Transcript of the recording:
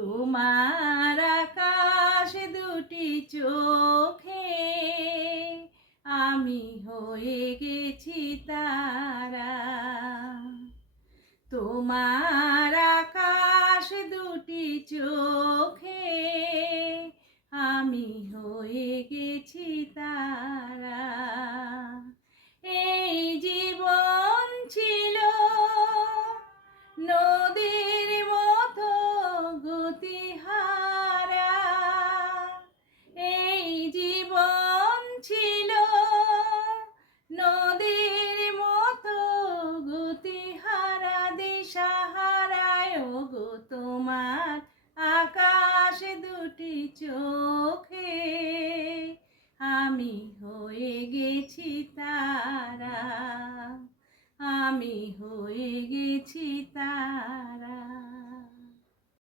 তোমার আকাশ দুটি চোখে আমি হয়ে গেছি তারা। তোমার আকাশ দুটি চোখে আমি হয়ে গেছি তারা। এই জীবন ছিল নদীর মতো গতিহারা, এই জীবন ছিল নদীর মতো গতিহারা, দিশাহারায় গো তোমার আকাশ দুটি চোখ।